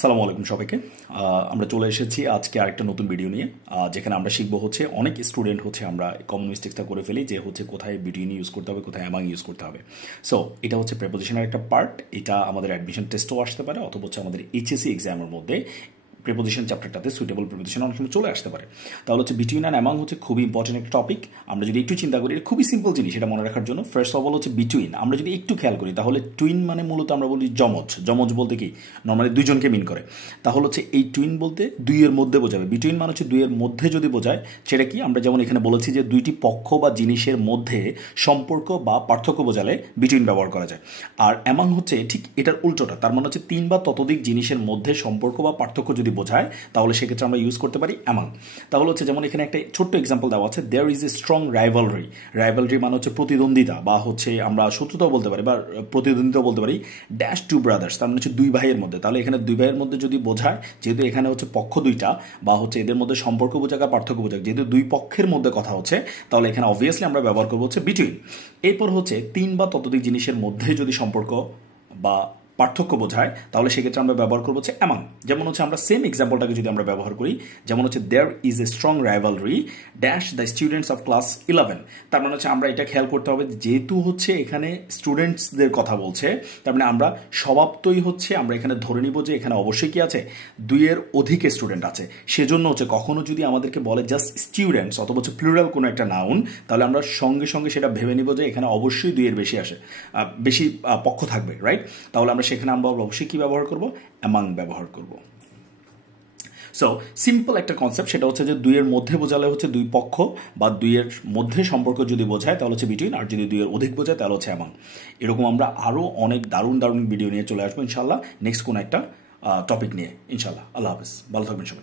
সালামু আলাইকুম সবাইকে। আমরা চলে এসেছি আজকে আরেকটা নতুন ভিডিও নিয়ে, যেখানে আমরা শিখবো হচ্ছে অনেক স্টুডেন্ট হচ্ছে আমরা কমন মিস্টেক্সটা করে ফেলি যে হচ্ছে কোথায় বিটুইন ইউজ করতে হবে, কোথায় অ্যামাং ইউজ করতে হবে। সো এটা হচ্ছে প্রেপোজিশনের একটা পার্ট। এটা আমাদের অ্যাডমিশন টেস্টও আসতে পারে, অথবা হচ্ছে আমাদের এইচএসসি এক্সামের মধ্যে প্রেপোজিশন চ্যাপ্টারটাতে সুইটেবল প্রেপোজিশন অনেক সময় চলে আসতে পারে। তাহলে হচ্ছে বিটুইন অ্যান্ড অ্যামাং হচ্ছে খুবই ইম্পর্টেন্ট একটা টপিক। আমরা যদি একটু চিন্তা করি, খুবই সিম্পল জিনিস এটা মনে রাখার জন্য। ফার্স্ট অফ অল হচ্ছে বিটুইন, আমরা যদি একটু খেয়াল করি তাহলে টুইন মানে মূলত আমরা বলি যমজ। যমজ বলতে কি নর্মালি দুইজনকে মিন করে। তাহলে হচ্ছে এই টুইন বলতে দুইয়ের মধ্যে বোঝাবে। বিটুইন মানে হচ্ছে দুইয়ের মধ্যে যদি বোঝায়, সেটা কি আমরা যেমন এখানে বলেছি যে দুইটি পক্ষ বা জিনিসের মধ্যে সম্পর্ক বা পার্থক্য বোঝালে বিটুইন ব্যবহার করা যায়। আর অ্যামাং হচ্ছে ঠিক এটার উল্টোটা, তার মানে হচ্ছে তিন বা ততোধিক জিনিসের মধ্যে সম্পর্ক বা পার্থক্য যদি বোঝায় তাহলে সেক্ষেত্রে আমরা ইউজ করতে পারি অ্যামাং। তাহলে হচ্ছে যেমন এখানে একটা ছোট্ট এক্সাম্পল দেওয়া আছে, there is a strong rivalry. Rivalry মানে হচ্ছে প্রতিদ্বন্দ্বিতা, বা হচ্ছে আমরা শত্রুতাও বলতে পারি বা প্রতিদ্বন্দ্বিতাও বলতে পারি। ড্যাশ টু ব্রাদার্স, তার মানে হচ্ছে দুই ভাইয়ের মধ্যে। তাহলে এখানে দুই ভাইয়ের মধ্যে যদি বোঝায়, যেহেতু এখানে হচ্ছে পক্ষ দুইটা, বা হচ্ছে এদের মধ্যে সম্পর্ক বোঝাক আর পার্থক্য বোঝাক, যেহেতু দুই পক্ষের মধ্যে কথা হচ্ছে, তাহলে এখানে অবভিয়াসলি আমরা ব্যবহার করবো হচ্ছে বিটুইন। এরপর হচ্ছে তিন বা ততোধিক জিনিসের মধ্যে যদি সম্পর্ক বা পার্থক্য বোঝায় তাহলে সেক্ষেত্রে আমরা ব্যবহার করবো হচ্ছে অ্যামাং। যেমন হচ্ছে আমরা সেম এক্সাম্পলটাকে যদি আমরা ব্যবহার করি, যেমন হচ্ছে there is a strong rivalry dash the students of class 11। তার মানে হচ্ছে আমরা এটা খেয়াল করতে হবে, যেহেতু হচ্ছে এখানে স্টুডেন্টসদের কথা বলছে, তার মানে আমরা স্বভাবতই হচ্ছে আমরা এখানে ধরে নিব যে এখানে অবশ্যই কি আছে, দুইয়ের অধিক স্টুডেন্ট আছে। সেজন্য হচ্ছে কখনো যদি আমাদেরকে বলে জাস্ট স্টুডেন্টস অথবা হচ্ছে প্লুরাল কোনো একটা নাউন, তাহলে আমরা সঙ্গে সঙ্গে সেটা ভেবে নিব যে এখানে অবশ্যই দুইয়ের বেশি আসে, বেশি পক্ষ থাকবে, রাইট? তাহলে আমরা সেখানে আমরা অবশ্যই কী ব্যবহার করব, অ্যামাং ব্যবহার করব। সো সিম্পল একটা কনসেপ্ট, সেটা হচ্ছে যে দুইয়ের মধ্যে বোঝালে হচ্ছে দুই পক্ষ বা দুইয়ের মধ্যে সম্পর্ক যদি বোঝায় তাহলে হচ্ছে বিটুইন, আর যদি দুইয়ের অধিক বোঝায় তাহলে হচ্ছে অ্যামাং। এরকম আমরা আরও অনেক দারুণ দারুণ ভিডিও নিয়ে চলে আসবো ইনশাল্লাহ, নেক্সট কোনো একটা টপিক নিয়ে ইনশাল্লাহ। আল্লাহ হাফেজ, ভালো থাকবেন সবাই।